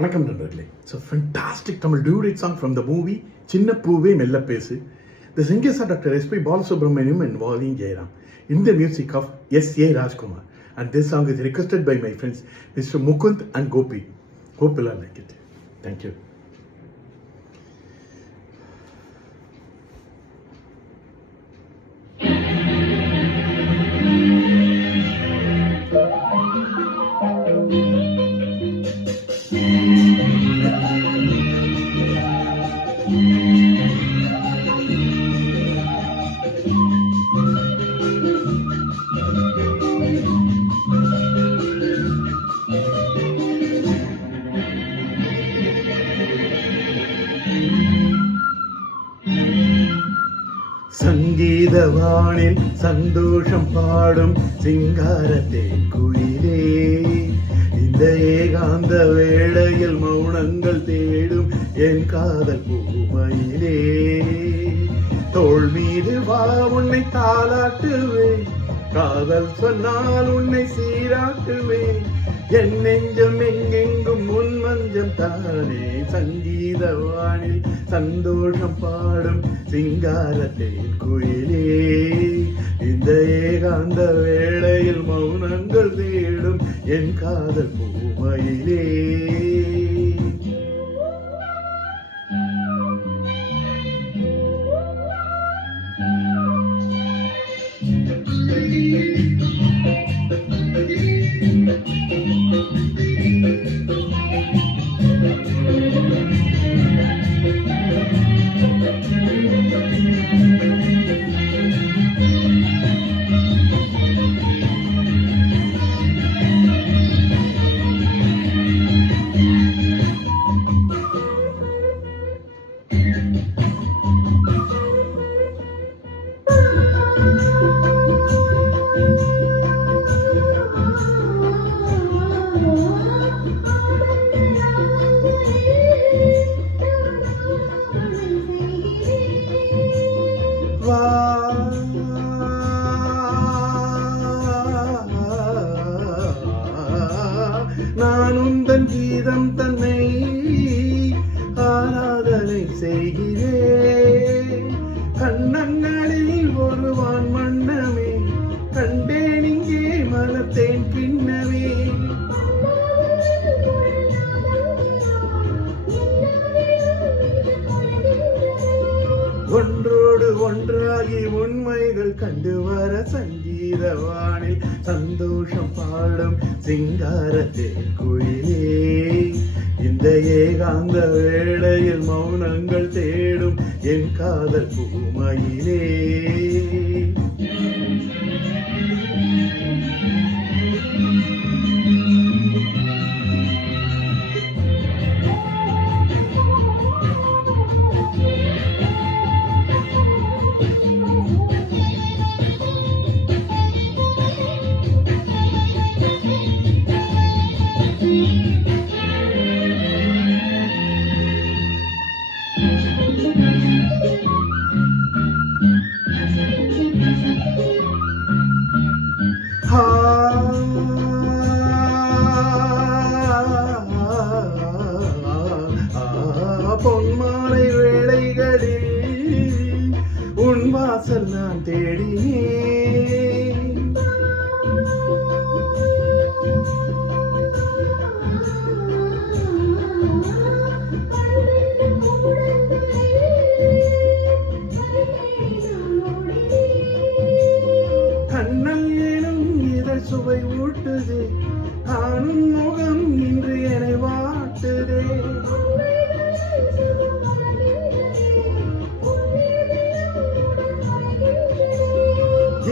வணக்கம் நண்பர்களே. So fantastic Tamil டியூரேட் song from the movie Chinna Poove மெல்ல பேசு. The singers are Dr. S.P. Balasubramaniam and Valin Jairam in the music of S.A. Rajkumar. And this song is requested by my friends Mr. Mukund and Gopi. Hope you'll like it. Thank you. சங்கீதவானில் சந்தோஷம் பாடும் சிங்காரத்தே குயிலே, இந்த ஏகாந்த வேளையில் மௌனங்கள் தேடும் என் காதல் பூமையிலே, தோள் மீது வா உன்னை தாலாட்டுவேன், காதல் சொன்னால் உன்னை சீராட்டுவேன், என் நெஞ்சம் எங்கெங்கும் உன் மஞ்சம் தானே, சங்கீதவானில் சந்தோஷம் பாடும் சிங்காரத்தேன் குயிலே, இந்த ஏகாந்த வேளையில் மௌனங்கள் தேடும் என் காதல் பூமையிலே. நான் உந்தன் கீதம் தன்னை ஆராதனை செய்கிறேன், கண்ணங்களில் ஒருவான் வண்ணமே கண்டேன் இங்கே மலத்தேன் பின்னவே, ஒன்றோடு ஒன்றாகி உண்மைகள் கண்டு வர சங்கீதவானில் சந்தோஷம் பாடும் சிங்காரத்தேன் குயிலே, இந்த ஏகாந்த வேளையில் மௌனங்கள் தேடும் என் காதல் பூமையிலே. பொன்மாலை வேளைகளில் உன் வாசல் நான் தேடினேன், கண்ணல் எனும் இதழ் சுவை ஊட்டுதே, காணும் முகம் இன்று என்னை வாட்டுதே,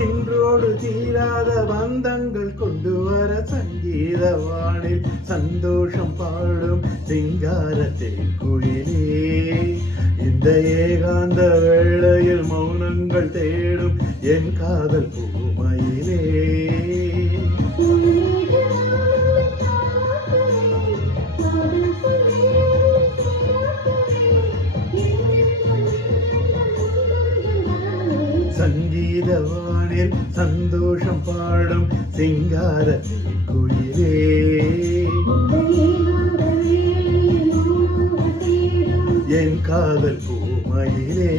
இன்றோடு தீராத பந்தங்கள் கொண்டு வர சங்கீதவானில் சந்தோஷம் பாடும் சிங்காரத்தேன் குயிலே, இந்த ஏகாந்த வேளையில் மௌனங்கள் தேடும் என் காதல் பூமையிலே. சங்கீதவானில் சந்தோஷம் பாடும் சிங்காரத்தேன் குயிலே, என் காதல் பூமயிலே